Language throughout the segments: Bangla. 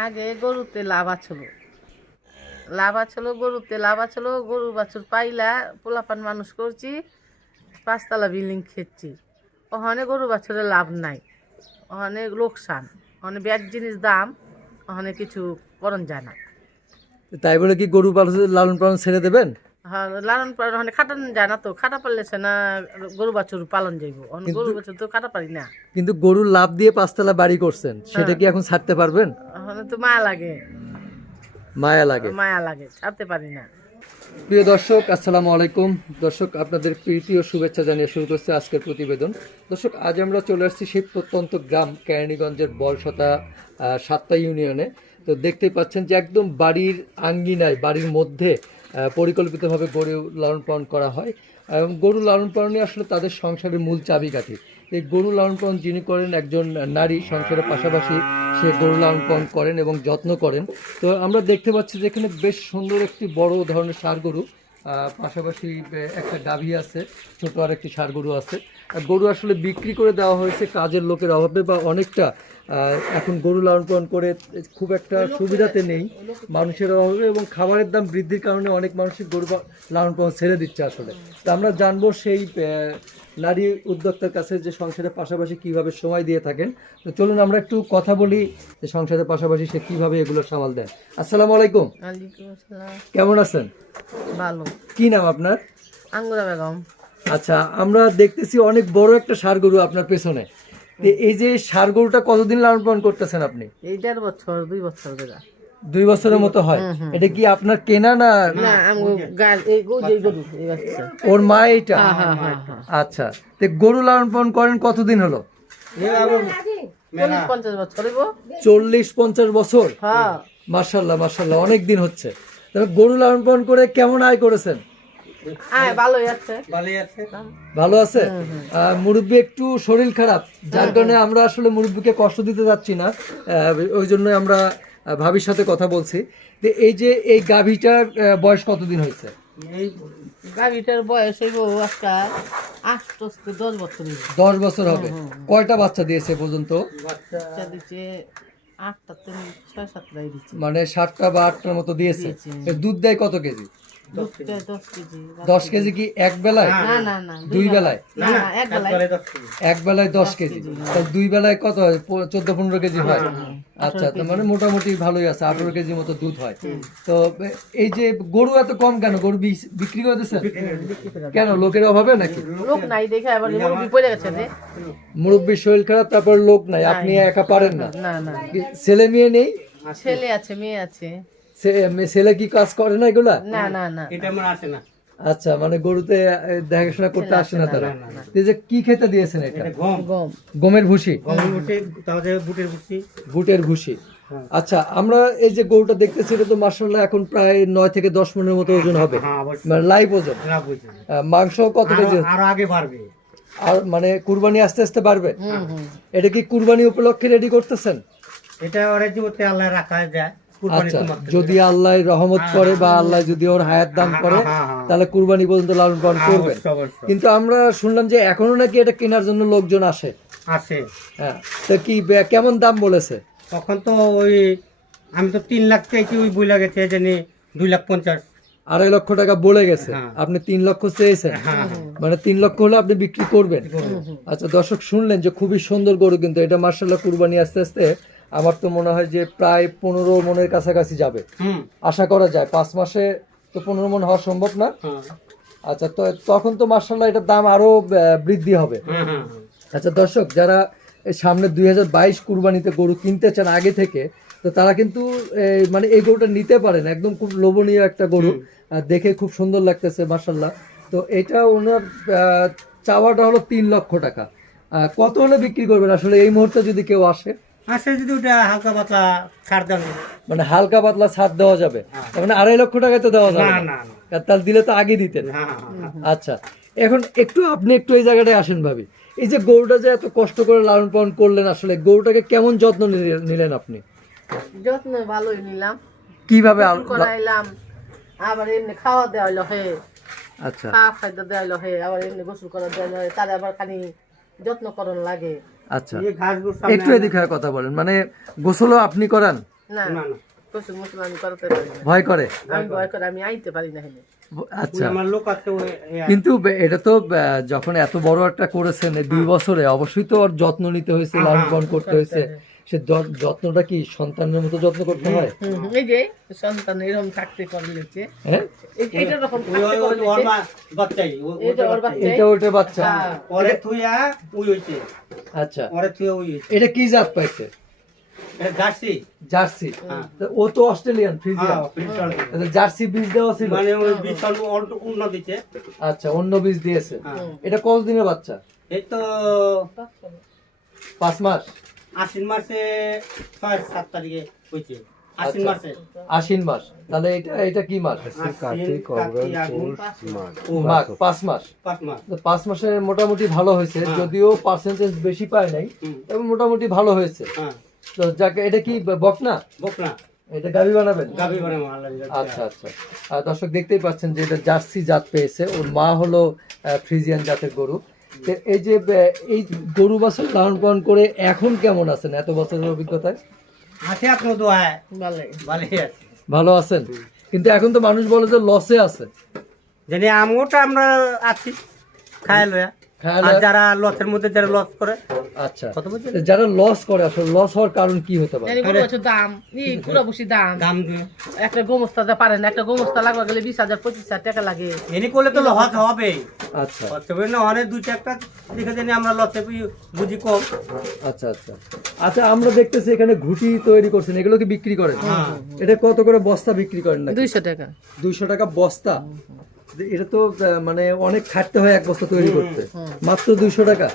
আগে গরুতে লাভ আছিল গরুতে লাভ আছিল, গরু বাছুর পাইলা পোলাপান মানুষ করছি, 5 তলা বিল্ডিং খেয়েছি। ওখানে গরু বাছুরের লাভ নাই, ওখানে লোকসান, ওখানে ব্যাগ জিনিস দাম, ওখানে কিছু করণ যায় না। তাই বলে কি গরু লালন পালন ছেড়ে দেবেন? হ্যাঁ, লালন পালন ওখানে খাটানো যায় না, তো খাটা পারলে সে না গরু বাছুর পালন যাইব, গরু বাছুর তো খাটা পারি না। কিন্তু গরুর লাভ দিয়ে 5 তলা বাড়ি করছেন, সেটা কি এখন ছাড়তে পারবেন? ওখানে তো মায়া লাগে, মায়া লাগে, ছাড়তে পারি না। প্রিয় দর্শক, আসসালামু আলাইকুম। দর্শক, আপনাদের প্রীতি ও শুভেচ্ছা জানিয়ে শুরু করছে আজকের প্রতিবেদন। দর্শক, আজ আমরা চলে আসছি সেই প্রত্যন্ত গ্রাম কেরানীগঞ্জের বলসতা 7টা ইউনিয়নে। তো দেখতেই পাচ্ছেন যে একদম বাড়ির আঙ্গিনায়, বাড়ির মধ্যে পরিকল্পিতভাবে গরু লালন পালন করা হয়, এবং গরু লালন পালনই আসলে তাদের সংসারের মূল চাবিকাঠি। এই গরু লালন পালন যিনি করেন, একজন নারী, সংসারের পাশাপাশি সে গরু লালন পালন করেন এবং যত্ন করেন। তো আমরা দেখতে পাচ্ছি যে এখানে বেশ সুন্দর একটি বড় ধরনের ষাঁড় গরু, পাশাপাশি একটা গাভী আছে, ছোট আর একটি ষাঁড় গরু আছে। গরু আসলে বিক্রি করে দেওয়া হয়েছে কাজের লোকের অভাবে, বা অনেকটা এখন গরু লালন পালন করে খুব একটা সুবিধাতে নেই মানুষের অভাবে, এবং খাবারের দাম বৃদ্ধির কারণে অনেক মানুষই গরু লালন পালন ছেড়ে দিচ্ছে আসলে। তো আমরা জানবো সেই নারী উদ্যোক্তার কাছে যে সংসারের পাশাপাশি কিভাবে সময় দিয়ে থাকেন। তো চলুন আমরা একটু কথা বলি যে সংসারের পাশাপাশি সে কিভাবে এগুলো সামাল দেন। আসসালামু আলাইকুম। ওয়ালাইকুম আসসালাম। কেমন আছেন? ভালো। কি নাম আপনার? আঙ্গুরা বেগম। আচ্ছা, আমরা দেখতেছি অনেক বড় একটা ষাঁড় গরু আপনার পেছনে। এই যে ষাঁড় গরুটা কতদিন লালন পালন করতেছেন আপনি? এই 1.5 বছর 2 বছর ধরে। 2 বছরের মতো হয়। এটা কি আপনার কেনা না? না, এই গরু এই বাচ্চা। ওর মা এইটা? হ্যাঁ। আচ্ছা, তো গরু লালন পালন করেন কতদিন হলো? 40-50 বছর হইব। 40-50 বছর? হ্যাঁ। মাশাআল্লাহ মাশাআল্লাহ, অনেক দিন হচ্ছে। তবে গরু লালন পালন করে কেমন আয় করেছেন? ভালোই আছে। ভালো আছে। মুরব্বী একটু শরীর খারাপ, যার কারণে আমরা আসলে মুরব্বীকে কষ্ট দিতে যাচ্ছি না, ওই জন্য আমরা ভাবির সাথে কথা বলছি। এই যে এই গাভীটার বয়স কতদিন হয়েছে? এই গাভীটার বয়স হইব আজকে 8-10 বছর। 10 বছর হবে। কয়টা বাচ্চা দিয়েছে পর্যন্ত? বাচ্চা দিচ্ছে 8টা, 6-7টাই দিচ্ছে। মানে 7টা বা 8টার মতো দিয়েছে। দুধ দেয় কত কেজি? 10 কেজি। 10 কেজি কি এক বেলায়? না, 2 বেলায়? এক বেলায়। এক বেলায় 10 কেজি। তাহলে 2 বেলায় কত হয়? 14-15 কেজি হয়। আচ্ছা, তো মানে মোটামুটি ভালোই আছে, 18 কেজির মতো দুধ হয়। তো এই যে গরু এত কম কেন? গরু বিক্রি করে দিচ্ছেন কেন? লোকের অভাবে নাকি? লোক নাই দেখে আবার মুরগি পড়ে গেছে রে। মুরব্বির শরীর খারাপ, তারপর লোক নাই, আপনি একা পারেন না? না। ছেলে মেয়ে নেই? ছেলে আছে, মেয়ে আছে। ছেলে কি কাজ করে না এগুলা? না, এটা আমার আসে না। আচ্ছা, মানে গরুতে দেখাশোনা করতে আসে না তারা। এই যে কি খেতে দিয়েছেন এটা? গমের ভুসি? বুটের ভুসি। আচ্ছা, আমরা এই যে গরুটা দেখতেছি, এটা তো মাশাআল্লাহ এখন প্রায় 9 থেকে 10 মনের মতো ওজন হবে, মানে লাইভ ওজন। মাংস কত কেজি? আরো আগে বাড়বে, আর মানে কুরবানি আস্তে আস্তে বাড়বে। এটা কি কুরবানি উপলক্ষে রেডি করতেছেন? এটা ওর জীবতে আল্লাহ রাখা যায়। আচ্ছা, যদি আল্লাহ রহমত করে বা আল্লাহ যদি ওর হায়াত দান করে, তাহলে কুরবানি পর্যন্ত লালন পালন করবেন। কিন্তু আমরা শুনলাম যে এখনো নাকি এটা কেনার জন্য লোকজন আসে। হ্যাঁ, তো কি কেমন দাম বলেছে? তখন তো ওই আমি তো 3 লাখ চাইছি, ওই বইলা গেছে জানি 2,50,000। 2.5 লক্ষ টাকা বলে গেছে, আপনি 3 লক্ষ চেয়েছেন, মানে 3 লক্ষ হলে আপনি বিক্রি করবেন। আচ্ছা দর্শক, শুনলেন যে খুবই সুন্দর গরু, কিন্তু এটা মাশাআল্লাহ কুরবানি আস্তে আস্তে আমার তো মনে হয় যে প্রায় 15 মনের কাছাকাছি যাবে আশা করা যায়। 5 মাসে তো 15 মন হওয়া সম্ভব না। আচ্ছা, তো তখন তো মাশাআল্লাহ এটার দাম আরো বৃদ্ধি হবে। আচ্ছা দর্শক, যারা সামনে 2022 কুরবানিতে গরু কিনতে চান আগে থেকে, তো তারা কিন্তু মানে এই গরুটা নিতে পারেন। একদম খুব লোভনীয় একটা গরু, দেখে খুব সুন্দর লাগতেছে মাশাআল্লাহ। তো এটা ওনার চাওয়াটা হলো 3 লক্ষ টাকা। কত হলে বিক্রি করবেন আসলে এই মুহূর্তে যদি কেউ আসে? যদি ওটা হালকা পাতলা ছাড় দেন, মানে হালকা পাতলা ছাড় দেওয়া যাবে, মানে 2.5 লক্ষ টাকায় তো দেওয়া যাবে না? তাহলে দিলে তো আগে দিতেন। আচ্ছা, এখন আপনি একটু এই জায়গাটায় আসেন ভাবি। এই যে গরুটা যে এত কষ্ট করে লালন পালন করলেন, আসলে গরুটাকে কেমন যত্ন নিলেন আপনি? যত্ন ভালোই নিলাম। কিভাবে করাইলাম, আবার এমনি খাওয়া দেওয়া হইলো হে। আচ্ছা, খাদ্য দেওয়া হইলো হে, আবার এমনি গোসল করা দেওয়া হয়, তার আবার খানি যত্ন করণ লাগে। আচ্ছা, একটু এদিকে কথা বলেন, মানে গোসলও আপনি করান? না না না কসুর মশলা আমি করতে পারি না। ভয় করে? আমি ভয় করে, আমি আইতে পারি না হেনে। আচ্ছা, আমার লোক আছে কিন্তু এটা তো যখন এত বড় একটা করেছেন এই 2 বছরে, অবশ্যই তো ওর যত্ন নিতে হয়েছে, লালন পালন করতে হয়েছে। সে যত্নটা কি সন্তানের মতো যত্ন করতে হয়? এই যে সন্তান এরকম থাকতে করলেছে, হ্যাঁ, এইটা রকম ওর মা বাচ্চাই এটা ওর বাচ্চা। এটা ওটা বাচ্চা। হ্যাঁ। ওরে থুইয়া উই হইছে আচ্ছা, ওরে থুইয়া উই হইছে এটা কি জাত পাইছে? এটা জার্সি জার্সি। হ্যাঁ। তো ও তো অস্ট্রেলিয়ান ফ্রিজিয়ান, হ্যাঁ ফিল্টার জার্সি বীজ দেওয়া ছিল? মানে ওই বিশাল উন্নত দিচ্ছে। আচ্ছা, অন্য বীজ দিয়েছে। হ্যাঁ। এটা কতদিনের বাচ্চা? এই তো 5 মাস। আশ্বিন মাসে 6-7 তারিখে হয়েছে। আশ্বিন আচ্ছা। মাসে আশ্বিন মাস। তাহলে এটা কি মাস? আশ্বিন, কার্তিক, আগুন, মাঘ। 5 মাস। 5 মাস। তো 5 মাসে মোটামুটি ভালো হয়েছে, হ্যাঁ। যদিও পার্সেন্টেজ বেশি পায় নাই, হুম। তবে মোটামুটি ভালো হয়েছে। হ্যাঁ তো যাকে, এটা কি বকনা? বকনা এটা গাভী বানাবেন? গাবি বানাবো আল্লাহ দিলে। আচ্ছা আচ্ছা। দর্শক দেখতেই পাচ্ছেন যে এটা জার্সি জাত পেয়েছে, ওর মা হলো ফ্রিজিয়ান জাতের গরু। তো এই যে এই গরু বাছুর লালন পালন করে এখন কেমন আছেন এত বছরের অভিজ্ঞতায়? আছে আপনার দোয়ায় ভালোই। ভালোই আছে। ভালো আছেন, কিন্তু এখন তো মানুষ বলে যে লসে আছে। জানি আমটা আমরা আছি খায় লয়া, আর যারা লসের মধ্যে যারা লস করে আচ্ছা, কত বুঝছেন যারা লস করে, আসলে লস হওয়ার কারণ কি হতে পারে? জানি গরু বাছুর দাম, পুরা বসি দাম। দাম দিয়ে একটা গোমস্তা পারে না, একটা গোমস্তা লাগবা গেলে 20,000-25,000 টাকা লাগে। এনি করলে তো লস হবে। আচ্টা তবে না অনেক দুই চারটা দেখে জানি আমরা লসে বুঝি কম। আচ্ছা আচ্ছা আচ্ছা, আমরা দেখতেছি এখানে ঘুটি তৈরি করছেন, এগুলো কি বিক্রি করেন? হ্যাঁ। এটা কত করে বস্তা বিক্রি করেন নাকি? 200 টাকা। 200 টাকা বস্তা? এটা তো মানে অনেক খাটতে হয় এক বস্তা তৈরি করতে, মাত্র 200 টাকা?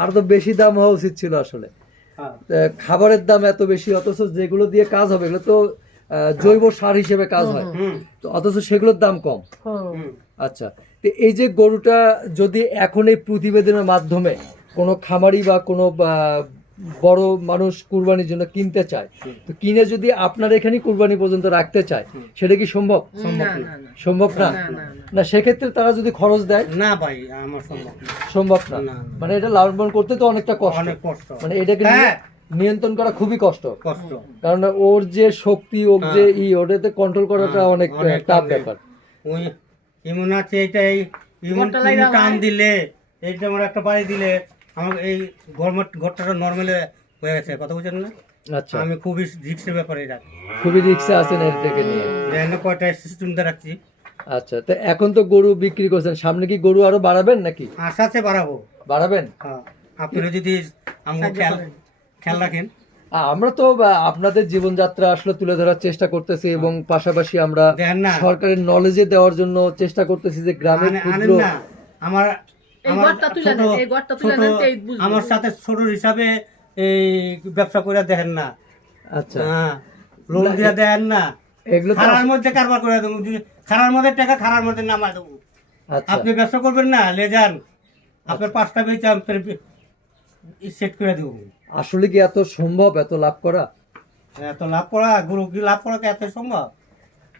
আর তো বেশি দাম হওয়া উচিত ছিল আসলে। হ্যাঁ। খাবারের দাম এত বেশি, অথচ যেগুলো দিয়ে কাজ হবে এগুলো তো জৈব সার হিসেবে কাজ হয়, তো অথচ সেগুলোর দাম কম। হুম। আচ্ছা, তো এই যে গরুটা যদি এখন এই প্রতিবেদনের মাধ্যমে কোনো খামারি বা কোনো বড় মানুষ কুরবানির জন্য কিনতে চায়, তো কিনে যদি আপনার এখানেই কুরবানি পর্যন্ত রাখতে চায়, সেটা কি সম্ভব? না না না সম্ভব না? না, না, না, সেক্ষেত্রে তারা যদি খরচ দেয়? না ভাই আমার সম্ভব না। সম্ভব না। না। মানে এটা লালন পালন করতে তো অনেকটা কষ্ট, অনেক কষ্ট। মানে এটাকে হ্যাঁ। নিয়ন্ত্রণ করা খুবই কষ্ট, কষ্ট। কারণ ওর যে শক্তি, ওর যে ওটাতে কন্ট্রোল করাটা অনেক অনেক টাফ টাফ ব্যাপার। ওই এমন আছে এইটাই এমন ঘরটা লাইরা টান হয়। দিলে এইটা আমার একটা বাড়ি দিলে আমার এই ঘরটা নর্মালে হয়ে গেছে, কথা বুঝছেন না? আচ্ছা, আমি খুবই রিক্সের ব্যাপারে রাখি, খুবই রিক্সে আছেন এটাকে নিয়ে। দেখেন না কয়টা সিস্টেম রাখছি। আচ্ছা, তো এখন তো গরু বিক্রি করছেন, সামনে কি গরু আরো বাড়াবেন নাকি? আশা আছে বাড়াবো। বাড়াবেন? হ্যাঁ, আপনারা যদি আমার খেয়াল রাখেন। আমরা তো আপনাদের জীবনযাত্রা আসলে তুলে ধরার চেষ্টা করতেছি, এবং পাশাপাশি আমরা দেখেন না সরকারের নলেজে দেওয়ার জন্য চেষ্টা করতেছি যে গ্রামের আনেন ক্ষুদ্র। না আমার এই আমার ঘরটা তুলে ছোট- নেন, এই ঘরটা তুলে ছোট নেন, এই বুঝবো। আমার সাথে ছোট হিসাবে এই ব্যবসা করে দেখেন না। আচ্ছা, হ্যাঁ, লোন দিয়ে দেন না, এগুলো তো খারার মধ্যে কারবার করে দেবো, খারার মধ্যে টাকা খারার মধ্যে নামাই দেবো। আচ্ছা, আপনি ব্যবসা করবেন না, লে যান, আপনার 5টা বেচে সেট করে দেবো। আসলে কি এত সম্ভব এত লাভ করা? এত লাভ করা গরু কি লাভ করা কি এত সম্ভব?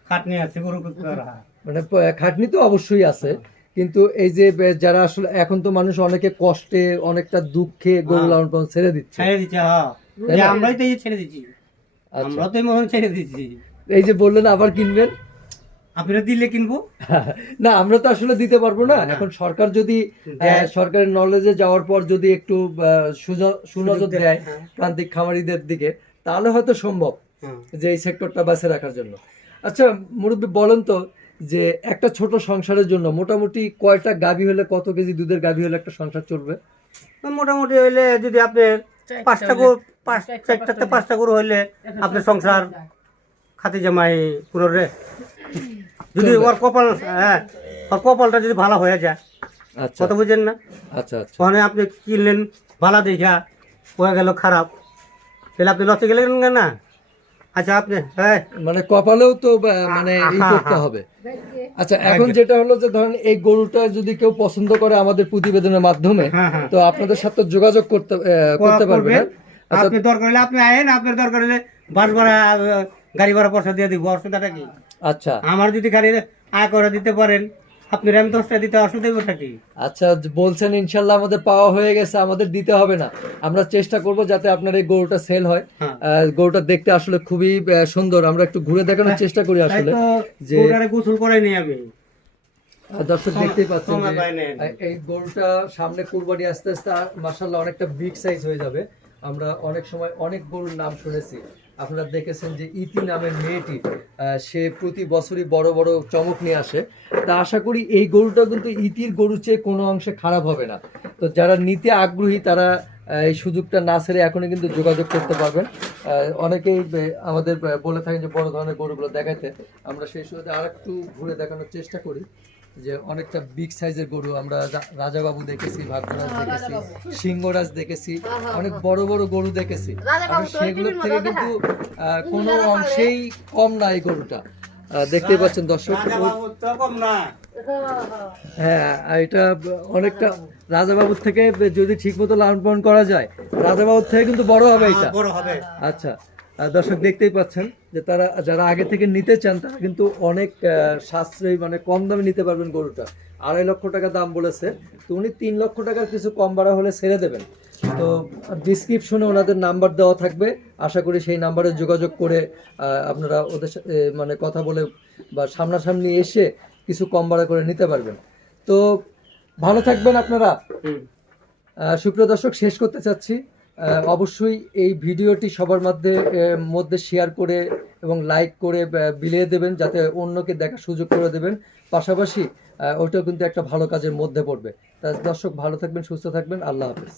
খাটনি আছে গরু করা। মানে খাটনি তো অবশ্যই আছে, কিন্তু এই যে যারা আসলে এখন তো মানুষ অনেকে কষ্টে, অনেকটা দুঃখে গরু হ্যাঁ। লালন পালন ছেড়ে দিচ্ছে। ছেড়ে দিচ্ছে, হ্যাঁ, তাই না? আমরাই তো এই ছেড়ে দিচ্ছি, আচ্ছা, আমরা তো এই মতন ছেড়ে দিচ্ছি। এই যে বললেন আবার কিনবেন, আপনারা দিলে কিনবো। না আমরা তো আসলে দিতে পারবো না। এখন সরকার যদি সরকারের নলেজে যাওয়ার পর যদি একটু সুনজর দেয় হ্যাঁ। প্রান্তিক খামারিদের দিকে, তাহলে হয়তো সম্ভব হ্যাঁ। যে এই সেক্টরটা বাঁচে রাখার জন্য। আচ্ছা মুরব্বী, বলেন তো যে একটা ছোট সংসারের জন্য মোটামুটি কয়টা গাভী হলে, কত কেজি দুধের গাভী হলে একটা সংসার চলবে? মোটামুটি হইলে যদি আপনার 5টা গরু 5টা গরু হইলে আপনার সংসার খাতে জামাই পুরো যদি ওর কপাল, হ্যাঁ, ওর কপালটা যদি ভালো হয়ে যায়, আচ্ছা কথা বুঝেন না? আচ্ছা আচ্ছা, ওখানে আপনি কিনলেন ভালো দেখা, হয়ে গেল খারাপ, তাহলে আপনি লসে গেলেন না। আচ্ছা আপনি, হ্যাঁ, মানে কপালেও তো মানে ই করতে হবে। আচ্ছা, এখন যেটা হলো যে ধরেন এই গরুটা যদি কেউ পছন্দ করে আমাদের প্রতিবেদনের মাধ্যমে, হ্যাঁ, হ্যাঁ। তো আপনাদের সাথে যোগাযোগ করতে পারবে না? আচ্ছা, আপনি দরকার হলে আপনি আয়েন, আপনার দরকার হলে বাস ভাড়া গাড়ি ভাড়া পয়সা দিয়ে দিব, অসুবিধাটা কি? আচ্ছা আমার যদি গাড়ি আয় করে দিতে পারেন আপনার আমি 10টা দিতে অসুবিধা ওটা কি? আচ্ছা, বলছেন ইনশাল্লাহ আমাদের পাওয়া হয়ে গেছে, আমাদের দিতে হবে না। আমরা চেষ্টা করব যাতে আপনার এই গরুটা সেল হয়। হ্যাঁ। গরুটা দেখতে আসলে খুবই সুন্দর, আমরা একটু ঘুরে দেখানোর চেষ্টা করি আসলে যে গরুটারে গোসল করাই নি আমি। দর্শক দেখতেই পাচ্ছেন সময় যে পাই নাই। এই গরুটা সামনে কুরবানি আস্তে আস্তে মাশাআল্লাহ অনেকটা বিগ সাইজ হয়ে যাবে। আমরা অনেক সময় অনেক গরুর নাম শুনেছি, আপনারা দেখেছেন যে ইতি নামের মেয়েটি সে প্রতি বছরই বড় বড় চমক নিয়ে আসে। তা আশা করি এই গরুটা কিন্তু ইতির গরুর চেয়ে কোনো অংশে খারাপ হবে না। তো যারা নিতে আগ্রহী তারা এই সুযোগটা না ছেড়ে এখনই কিন্তু যোগাযোগ করতে পারবেন। অনেকেই আমাদের বলে থাকেন যে বড় ধরনের গরুগুলো দেখাইতে, আমরা সেই সুযোগে আর একটু ঘুরে দেখানোর চেষ্টা করি যে অনেকটা বিগ সাইজের গরু আমরা রাজাবাবু দেখেছি, ভাগ্যরাজ দেখেছি, সিংহরাজ দেখেছি, অনেক বড় বড় গরু দেখেছি। আমরা সেগুলোর থেকে কিন্তু কোনো অংশেই কম না এই গরুটা। দেখতেই পাচ্ছেন দর্শক, হ্যাঁ এটা অনেকটা রাজাবাবুর থেকে যদি ঠিক মতো লালন পালন করা যায়, রাজাবাবুর থেকে কিন্তু বড় হবে এটা। বড় হবে। আচ্ছা, দর্শক দেখতেই পাচ্ছেন যে তারা যারা আগে থেকে নিতে চান তারা কিন্তু অনেক সাশ্রয়ী মানে কম দামে নিতে পারবেন গরুটা। 2.5 লক্ষ টাকা দাম বলেছে, তো উনি 3 লক্ষ টাকার কিছু কম বাড়া হলে ছেড়ে দেবেন। তো ডিসক্রিপশনে ওনাদের নাম্বার দেওয়া থাকবে, আশা করি সেই নাম্বারে যোগাযোগ করে আপনারা ওদের সাথে মানে কথা বলে বা সামনাসামনি এসে কিছু কম বাড়া করে নিতে পারবেন। তো ভালো থাকবেন আপনারা। সুপ্রিয় দর্শক, শেষ করতে চাচ্ছি, অবশ্যই এই ভিডিওটি সবার মধ্যে শেয়ার করে এবং লাইক করে বিলিয়ে দেবেন, যাতে অন্যকে দেখার সুযোগ করে দেবেন। পাশাপাশি ওইটাও কিন্তু একটা ভালো কাজের মধ্যে পড়বে। তা দর্শক ভালো থাকবেন, সুস্থ থাকবেন, আল্লাহ হাফেজ।